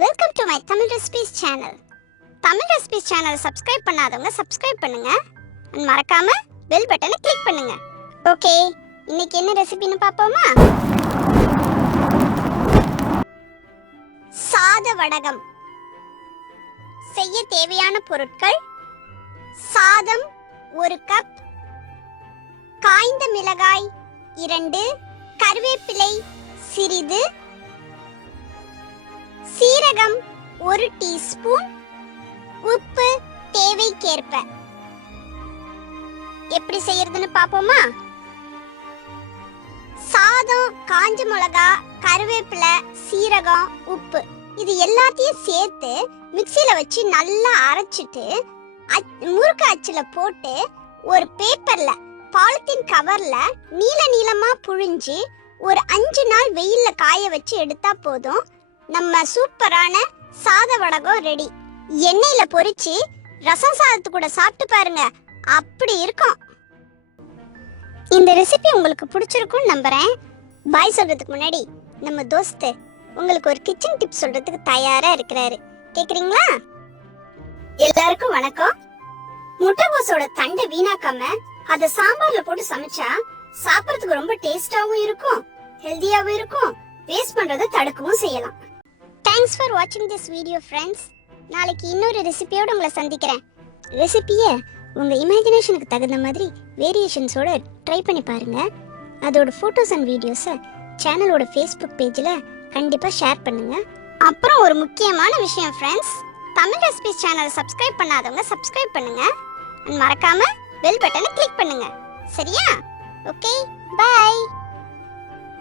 Welcome to my Tamil Recipes channel. Tamil Recipes channel subscribe பண்ணாதவங்க subscribe பண்ணுங்க and மறக்காம bell button click பண்ணுங்க. Okay, இன்னைக்கு என்ன ரெசிபின்னு பாப்போமா? சாத வடகம். செய்ய தேவையான பொருட்கள்: சாதம் 1 கப், காய்ந்த மிளகாய் 2, கறிவேப்பிலை சிறிது, சீரகம் 1 டீஸ்பூன், உப்பு தேவைக்கேற்ப. எப்படி செய்யறதுன்னு பாப்போமா? சாதம், காஞ்ச மிளகாய், கறிவேப்பிலை, சீரகம், உப்பு இது எல்லாத்தையும் சேர்த்து மிக்ஸில வச்சு நல்லா அரைச்சிட்டு முறுக்கு அச்சுல போட்டு ஒரு பேப்பர்ல பாலித்தீன் கவர்ல நீல நீளமா புழிஞ்சு ஒரு 5 நாள் வெயில்ல காய வச்சு எடுத்தா போதும். நம்ம சூப்பரான சாத வடகம் ரெடி. எண்ணெயில பொரிச்சு ரசம் சாதத்து கூட சாப்பிட்டு பாருங்க, அப்படி இருக்கும். இந்த ரெசிபி உங்களுக்கு பிடிச்சிருக்கும்னு நம்புறேன். பாய் சொல்றதுக்கு முன்னாடி நம்ம தோஸ்து உங்களுக்கு ஒரு கிச்சன் டிப் சொல்றதுக்கு தயாரா இருக்கிறாரு. கேக்குறீங்களா? எல்லாருக்கும் வணக்கம். முட்டைகோஸோட தண்டை வீணாக்காம அத சாம்பார்ல போட்டு சமைச்சா சாப்பிடுறதுக்கு ரொம்ப டேஸ்டாவும் இருக்கும், ஹெல்தியாவும் இருக்கும். வேஸ்ட் பண்றதை தடுக்கவும் செய்யலாம். Thanks for watching this video friends. நாளைக்கு இன்னொரு ரெசிபியோட உங்களை சந்திக்கிறேன். ரெசிபியை உங்க இமேஜினேஷனுக்கு தகுந்த மாதிரி வேரியேஷன்ஸோட ட்ரை பண்ணி பாருங்க. அதோட ஃபோட்டோஸ் அண்ட் வீடியோஸை சேனலோட ஃபேஸ்புக் பேஜில் கண்டிப்பாக ஷேர் பண்ணுங்க. அப்புறம் ஒரு முக்கியமான விஷயம் ஃப்ரெண்ட்ஸ், தமிழ் ரெசிபிஸ் சேனலை சப்ஸ்கிரைப் பண்ணாதவங்க சப்ஸ்கிரைப் பண்ணுங்க. மறக்காம பெல் பட்டனை கிளிக் பண்ணுங்க. சரியா? Okay, by.